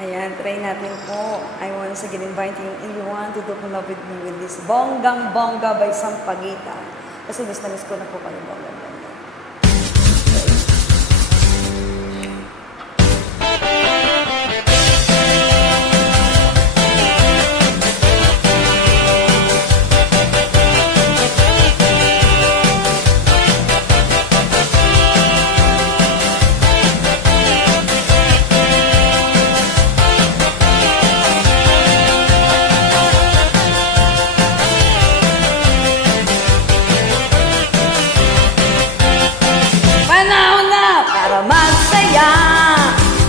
Ayan, try natin po. I once again inviting everyone to do love with me with this Bonggang Bongga by Sampaguita. Kasi miss na miss ko na po kayo Bonggang Bongga.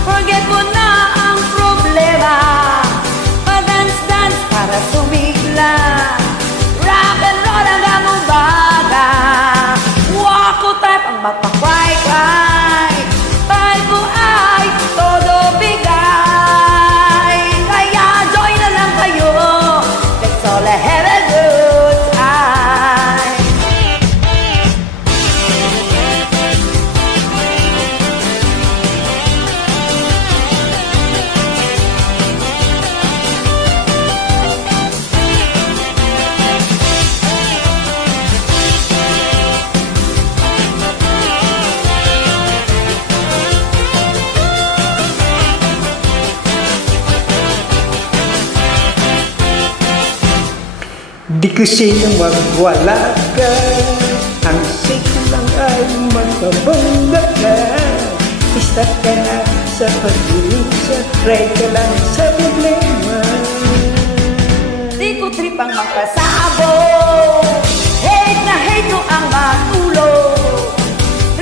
Forget mo na ang problema. Pa-dance-dance para sumigla. Rock and roll hanggang umaga. Wako type ang mapakray-kray. Time ko ay todo bigay. Kaya join na lang kayo. Let's all have a good time. Di ko sinong magwala ka. Ang siko lang ay magpabongga ka. Isa ka na sa pag-iisa, try ka lang sa problema. Di ko trip ang magkasabo. Hate na hate ko ang matulo.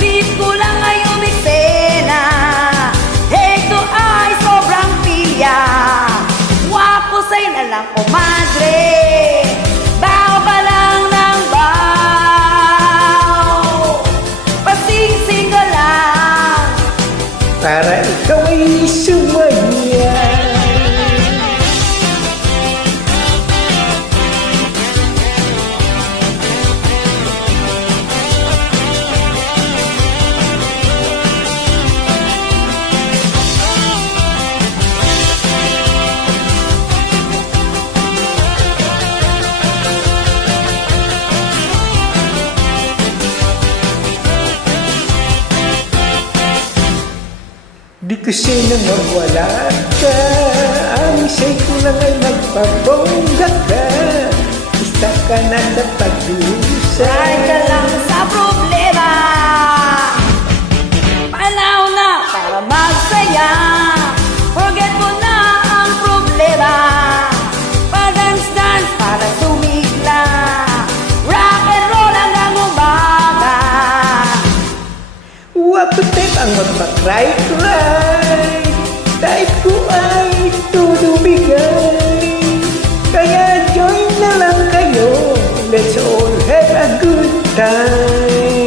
Trip ko lang ay umisena. Hate ko ay sobrang pilya. Wapo sa'yo na lang, comadre. Bao pa lang ng bao. Pasing-sing ka lang. Para ikaw ay sumaya. Di ko sinong magwala ka. Ang say ko lang ay magpabongga ka. Isa ka na sa pag-iisa. Try ka lang sa problema. Panahon na para magsaya. Forget mo na ang problema. Pa-dance-dance para sumigla. Rock and roll hanggang umaga. Wapo type ang magpakray-kray. Type ko ay todo bigay. Kaya join na lang kayo. Let's all have a good time.